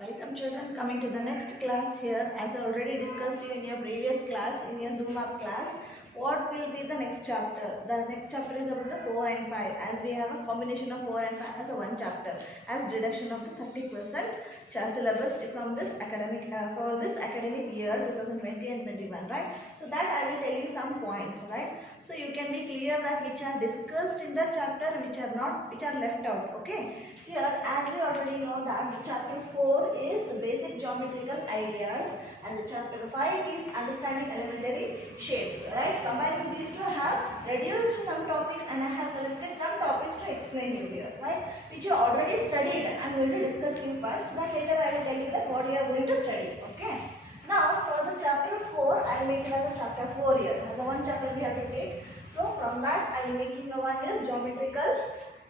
Welcome children, coming to the next class here. As I already discussed you in your previous class, in your Zoom up class, what will be the next chapter? The next chapter is about the 4 and 5, as we have a combination of 4 and 5 as a one chapter, as deduction of the 30% syllabus from this academic for this academic year 2020 and 21, right? So that I will tell you some points, right? So you can be clear that which are discussed in the chapter, which are not, which are left out. Okay. Here, as you already know that the chapter 4 is basic geometrical ideas and the chapter 5 is understanding elementary shapes, right? Combining these two, I have reduced some topics and I have collected some topics to explain you here, right? Which you already studied. I am going to discuss you first, then later I will tell you that what you are going to study, okay? Now, for the chapter 4, I will make it as a chapter 4 here. As a one chapter we have to take. So, from that I will make the one is geometrical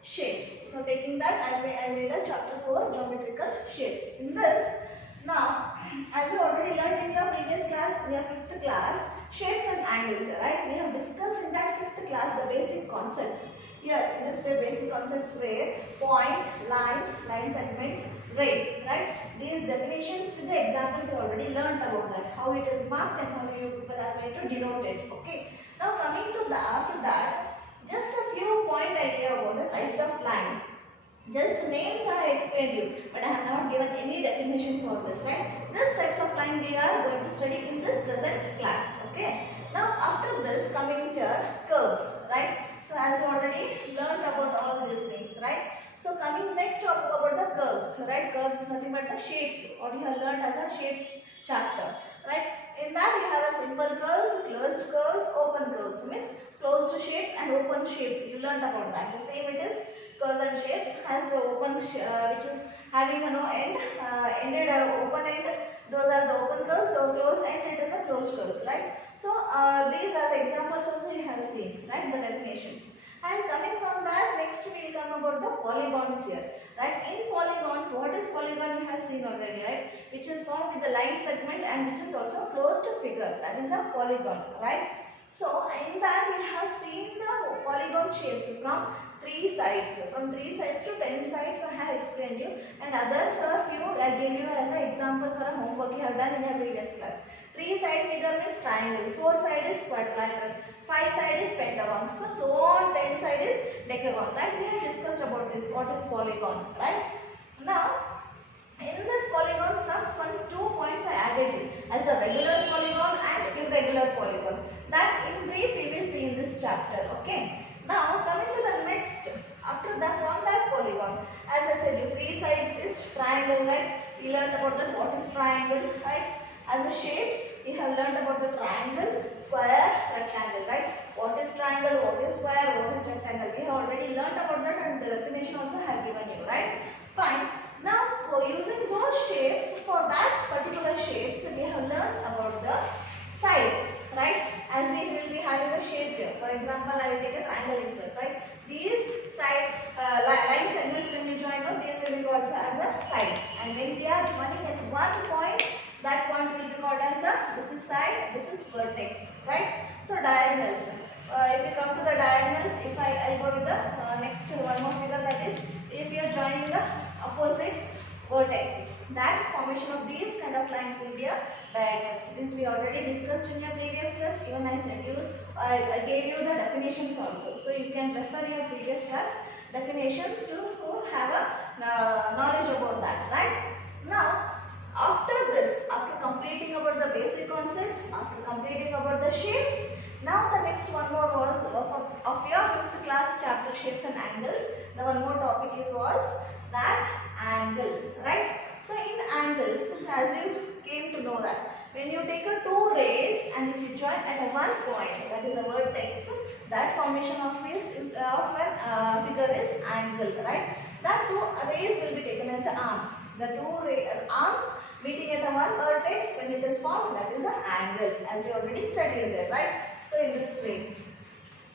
shapes. So taking that, I made a chapter 4 geometrical shapes. In this, now as you already learned in your previous class, in your 5th class, shapes and angles, right? We have discussed in that 5th class the basic concepts. Here in this way, basic concepts were point, line segment, ray, right? These definitions with the examples you already learned about that, how it is marked and how you people are going to denote it. Okay. Now coming to the after that. Just a few point idea about the types of line. Just names I have explained you, but I have not given any definition for this, right? These types of line we are going to study in this present class, okay? Now after this, coming here, curves, right? So as you already learned about all these things, right? So coming next to about the curves, right? Curves is nothing but the shapes, what you have learned as a shapes chapter, right? In that we have a simple curves, closed curves, open curves, means closed shapes and open shapes. You learned about that. The same it is curves and shapes has the open which is having a no end, ended open end. Those are the open curves. So closed end it is a closed curves, right? So these are the examples also you have seen, right? The definitions. And coming from that, next we will come about the polygons here, right? In polygons, what is polygon you have seen already, right? Which is formed with the line segment and which is also closed figure. That is a polygon, right? So in that we have seen the polygon shapes from 3 sides. From 3 sides to 10 sides I have explained you, and other few I gave you as an example for a homework you have done in your previous class. 3 side figure means triangle, 4 side is quadrilateral, 5 side is pentagon, so on 10 side is decagon, right? We have discussed about this, what is polygon, right? Now in this polygon, some 2 points I added you as the regular polygon and irregular polygon. That in brief we will see in this chapter. Okay. Now coming to the next, after that from that polygon, as I said, you 3 sides is triangle, right? We learned about that what is triangle, right? As the shapes, we have learned about the triangle, square, rectangle, right? What is triangle, what is square, what is rectangle? We have already learned about that and the definition also have given you, right? Fine. Now, for using those shapes, for that particular shapes, we have learned about the sides, right? As we will be having a shape here. For example, I will take a triangle itself, right? These side line segments when you join, these will be called as the sides. And when we are joining at one point, that point will be called as the, this is side, this is vertex, right? So diagonals. If you come to the diagonals, if I go to the next one more figure, that is, if you are joining the opposite vertices, that formation of these kind of lines will be a diagonals. This we already discussed in your previous class. Even I said you, I gave you the definitions also. So you can refer your previous class definitions to have a knowledge about that, right? Now, after this, after completing about the basic concepts, after completing about the shapes, now the next one more was of your 5th class chapter shapes and angles. The one more topic was that angles, right? So in angles, as you came to know that when you take a 2 rays and if you join at a one point, that is a vertex, that formation of an figure is angle, right? That 2 rays will be taken as the arms. The 2 arms meeting at a one vertex, when it is formed, that is the angle, as you already studied there, right? So in this way,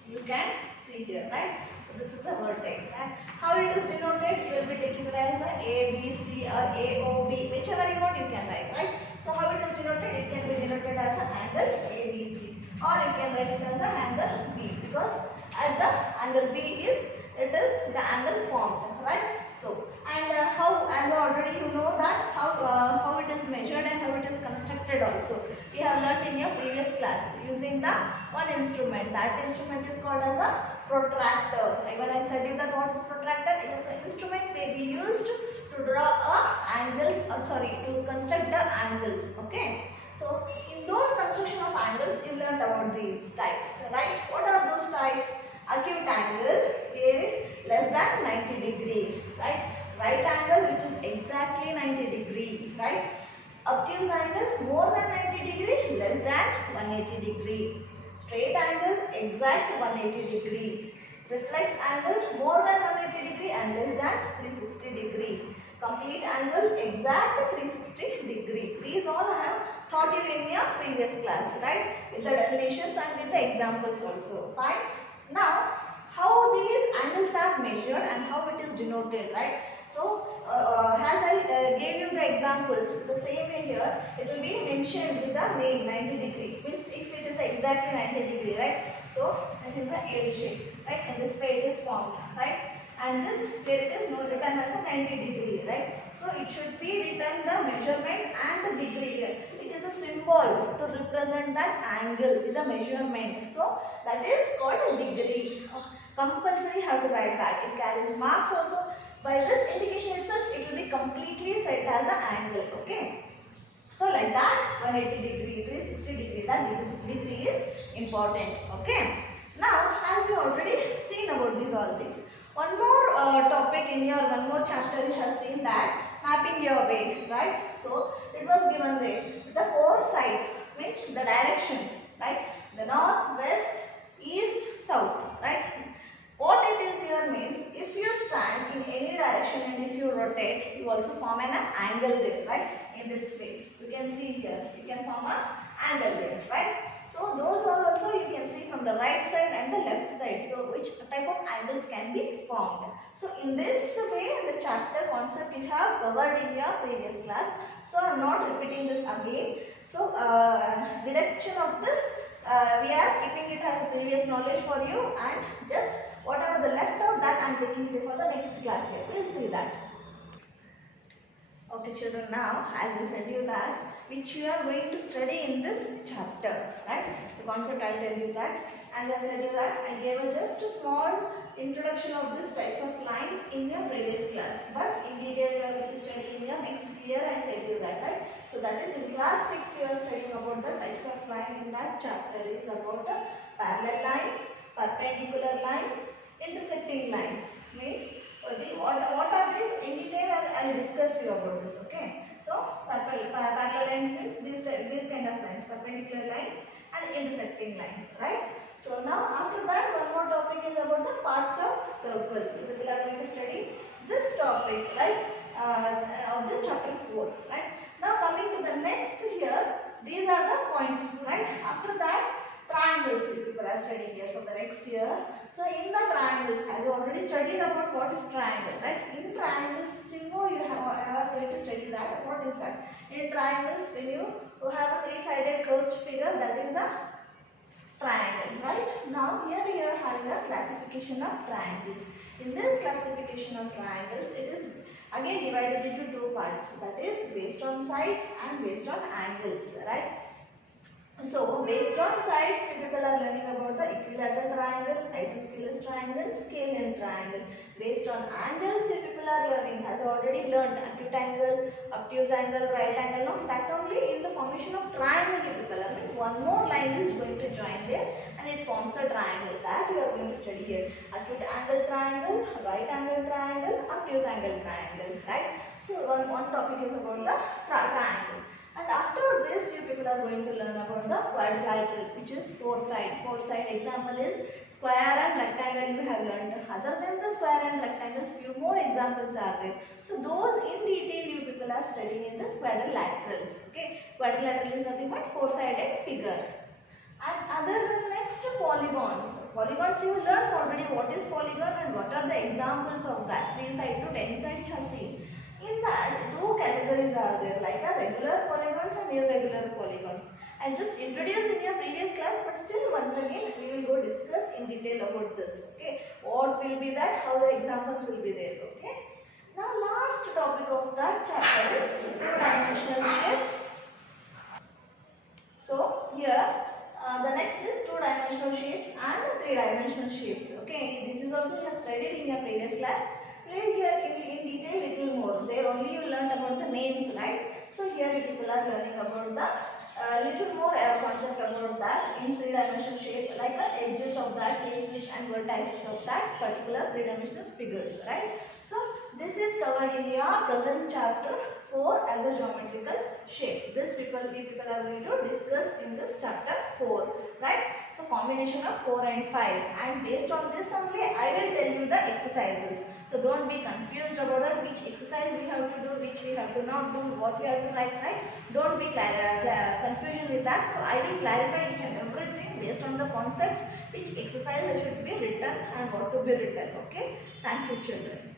you can see here, right? So this is the vertex. And how it is denoted, you will be taking it as a B, C or A, O, B, whichever you want you can write, right? So how it is denoted, it can be denoted as an angle A, B, C, or you can write it as an angle B, because at the angle B is, it is the angle formed, right? So, and how, as already you know that how constructed also. We have learnt in your previous class using the one instrument. That instrument is called as a protractor. When I said you that what is protractor, it is an instrument may be used to draw angles, to construct the angles. Okay. So in those construction of angles, you learnt about these types, right? What are those types? Acute angle, less than 90 degree, right? Right angle, which is exactly 90 degree, right? Obtuse angle, more than 90 degree, less than 180 degree. Straight angle, exact 180 degree. Reflex angle, more than 180 degree and less than 360 degree. Complete angle, exact 360 degree. These all I have taught you in your previous class, right? With the definitions and with the examples also. Fine. Now, how these angles are measured and how it is denoted, right? So, as I gave you the examples, the same way here, it will be mentioned with the name 90 degree. Means if it is exactly 90 degree, right? So, that is the L shape, right? In this way it is formed, right? And this, where it is written as a 90 degree, right? So, it should be written the measurement and the degree here. It is a symbol to represent that angle with the measurement. So, that is called a degree. Compulsory have to write that. It carries marks also. By this indication itself, it will be completely set as an angle. Okay. So like that, 180 degree, 360 degree. That degree is important. Okay. Now, as we already seen about these all things, one more topic in your one more chapter you have seen that mapping your way, right? So it was given there. The four sides means the directions, right? The north, west, east, south, right? What it is here means, if you stand in any direction and if you rotate, you also form an angle there, right? In this way. You can see here, you can form an angle there, right? So those are also you can see from the right side and the left side, so which type of angles can be formed. So in this way, the chapter concept you have covered in your previous class. So I am not repeating this again. So deduction of this, we are keeping it as a previous knowledge for you, and just whatever the left out, that I am taking it for the next class here. We will see that. Okay children, now as I said you that which you are going to study in this chapter, right? The concept I will tell you that. As I said you that I gave just a small introduction of these types of lines in your previous class. But in detail you are going to study in your next year, I said you that, right? So that is in class 6 you are studying about the types of line in that chapter. It is about the parallel lines, perpendicular lines, intersecting lines. Means what are these in detail I will discuss you about this, okay. So parallel lines means these kind of lines, perpendicular lines and intersecting lines, right. So now after that one more topic is about the parts of circle. We are going to study this topic, right, of the chapter 4, right. Now coming to the next here, these are the points, right. After that triangles you people are studying here for the next year. So in the triangles, as you already studied about what is triangle, right? In triangles, still more you are going to study that. What is that? In triangles, when you have a three-sided closed figure, that is a triangle, right? Now here you are having a classification of triangles. In this classification of triangles, it is again divided into two parts. That is based on sides and based on angles, right? So, based on sides, people are learning about the equilateral triangle, isosceles triangle, scalene triangle. Based on angles, people are learning, has already learned acute angle, obtuse angle, right angle. No, that only in the formation of triangle, people are means one more line is going to join there and it forms a triangle. That we are going to study here. Acute angle triangle, right angle triangle, obtuse angle triangle, right? So, one topic is about the triangle. And after this, you people are going to learn about the quadrilateral, which is four side. Four side example is square and rectangle you have learned. Other than the square and rectangles, few more examples are there. So those in detail you people are studying in this quadrilaterals. Okay, quadrilateral is nothing but four-sided figure. And other than next, polygons. Polygons you learned already what is polygon and what are the examples of that. 3 side to 10 side you have seen. In that, two categories are there, like a regular polygons and irregular polygons. I just introduced in your previous class, but still once again we will go discuss in detail about this. Okay, what will be that, how the examples will be there. Okay. Now last topic of that chapter is two-dimensional shapes in your previous class. Please here in detail little more. There only you learned about the names, right? So here you people are learning about the little more concept about that in three-dimensional shape, like the edges of that, faces and vertices of that particular three-dimensional figures, right? So this is covered in your present chapter 4 as a geometrical shape. We people are going to discuss in this chapter 4, right? So combination of 4 and 5, and based on this only I will tell you the exercises. So don't be confused about that, which exercise we have to do, which we have to not do, what we have to write, right? Don't be confusion with that. So I will clarify each and everything based on the concepts, which exercise should be written and what to be written. Okay. Thank you children.